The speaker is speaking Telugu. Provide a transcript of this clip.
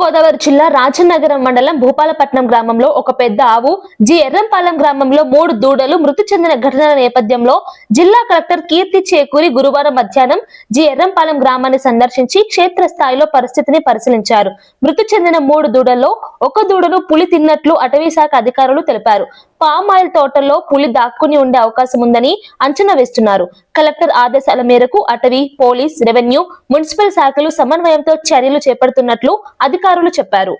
తూర్పుగోదావరి జిల్లా రాజనగరం మండలం భూపాలపట్నం గ్రామంలో ఒక పెద్ద ఆవు జి ఎర్రంపాలెం గ్రామంలో 3 దూడలు మృతి చెందిన ఘటన నేపథ్యంలో జిల్లా కలెక్టర్ కీర్తి చేకూరి గురువారం మధ్యాహ్నం జి ఎర్రంపాలెం గ్రామాన్ని సందర్శించి క్షేత్రస్థాయిలో పరిస్థితిని పరిశీలించారు. మృతి చెందిన 3 దూడల్లో ఒక దూడను పులి తిన్నట్లు అటవీ శాఖ అధికారులు తెలిపారు. పామ్ ఆయిల్ తోటల్లో పులి దాక్కుని ఉండే అవకాశం ఉందని అంచనా వేస్తున్నారు. కలెక్టర్ ఆదేశాల మేరకు అటవీ, పోలీస్, రెవెన్యూ, మున్సిపల్ శాఖలు సమన్వయంతో చర్యలు చేపడుతున్నట్లు అధికారులు చెప్పారు.